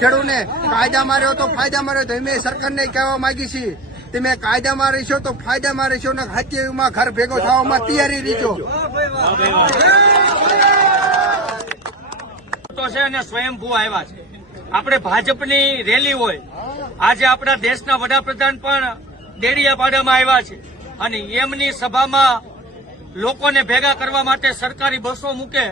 ખેડૂતને કાયદામાં રહ્યો તો ફાયદામાં રહ્યો તો અમે સરકારને કહેવા માંગી છીએ તમે કાયદામાં રહેશો તો ફાયદામાં રહેશો ને હત્યામાં ઘર ભેગો થવામાં તૈયારી રીજો છે અને સ્વયંભૂ આવ્યા છે. આપણે ભાજપની રેલી હોય, આજે આપણા દેશના વડાપ્રધાન પણ ડેડિયાપાડામાં આવ્યા છે અને એમની સભામાં લોકોને ભેગા કરવા માટે સરકારી બસો મૂકે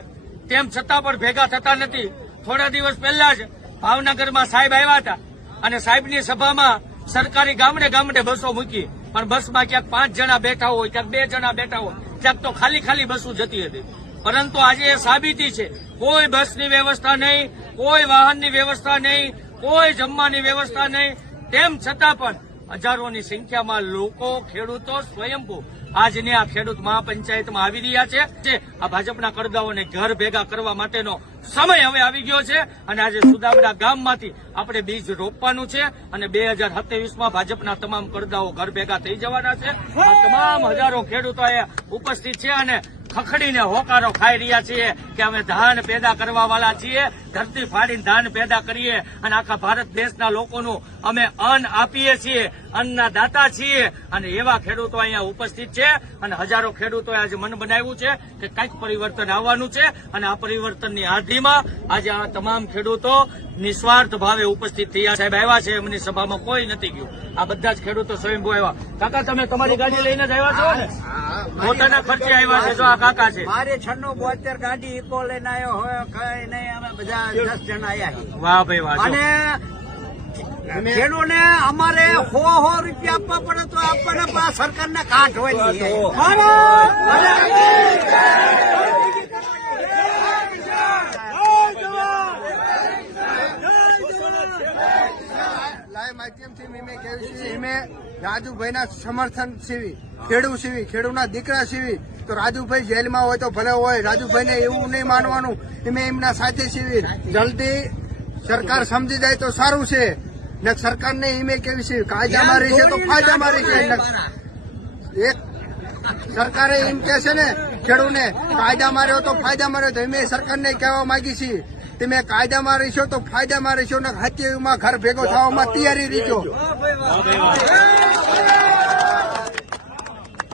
તેમ છતાં પણ ભેગા થતા નથી. થોડા દિવસ પહેલા જ ભાવનગરમાં સાહેબ આવ્યા હતા અને સાહેબની સભામાં સરકારી ગામડે ગામડે બસો મૂકી, પણ બસમાં ક્યાંક 5 જણા બેઠા હોય, ક્યાંક 2 જણા બેઠા હોય, ક્યાંક તો ખાલી બસો જતી હતી. પરંતુ આજે એ સાબિતી છે, કોઈ બસની વ્યવસ્થા નહીં, કોઈ વાહનની વ્યવસ્થા નહીં, કોઈ જમવાની વ્યવસ્થા નહીં, તેમ છતાં પણ હજારોની સંખ્યામાં લોકો, ખેડૂતો સ્વયંભૂ આજની આ ખેડૂત મહાપંચાયતમાં આવી રહ્યા છે. આ ભાજપના કરદાઓને ઘર ભેગા કરવા માટેનો સમય હવે આવી ગયો છે અને આજે સુદામડા ગામમાંથી આપણે બીજ રોપવાનું છે અને 2027માં ભાજપના તમામ કરદાઓ ઘર ભેગા થઈ જવાના છે. આ તમામ હજારો ખેડૂતો અહીંયા ઉપસ્થિત છે અને ખખડીને હોકારો ખાઈ રહ્યા છીએ કે અમે ધાન પેદા કરવા વાળા છીએ, ધરતી ફાડીને ધાન પેદા કરીએ અને આખા ભારત દેશના લોકોનું અમે અન્ન આપીએ છીએ, અન્નના દાતા છીએ. અને એવા ખેડૂતો અહીંયા ઉપસ્થિત છે અને હજારો ખેડૂતોએ આજે મન બનાવ્યું છે કે કંઈક પરિવર્તન આવવાનું છે અને આ પરિવર્તનની આધિમાં આજે આ તમામ ખેડૂતો નિસ્વાર્થ ભાવે ઉપસ્થિત થયા. સાહેબ આવ્યા છે, એમની સભામાં કોઈ નથી ગયું. આ બધા જ ખેડૂતો સ્વયંભૂ આવ્યા. કાકા, તમે તમારી ગાડી લઈને જ આવ્યા છો ને? પોતાના ખર્ચે આવ્યા છે. જો આ કાકા છે, મારી 96-72 ગાડી ઇકો લઈને આવ્યો હોય, કઈ નહીં, અમે બધા 10 જણા આવ્યા. વાહ ભાઈ વાહ. અને ખેડૂતને અમારે 100 રૂપિયા આપવા પડે તો આપણને સરકારને કાઢ હોય. માધ્યમથી મેં કહ્યું છે અમે રાજુભાઈના સમર્થન સીવી, ખેડૂત સીવી, ખેડૂતના દીકરા સીવી. તો રાજુભાઈ જેલમાં હોય તો ભલે હોય, રાજુભાઈને એવું નહીં માનવાનું અમે એમના સાથે સીવી. જલ્દી સરકાર સમજી જાય તો સારું છે ને સરકારને એમ કેવી છે કાયદામાં રહી છે તો ફાયદામાં રહી છે. એક સરકારે એમ કે છે ને ખેડૂતને કાયદામાં રહ્યો તો ફાયદામાં રહ્યો તો અમે સરકારને કહેવા માંગી છીએ તમે કાયદામાં રહેશો તો ફાયદામાં રહેશો ને હત્યામાં ઘર ભેગો થવામાં તૈયારી રીજો.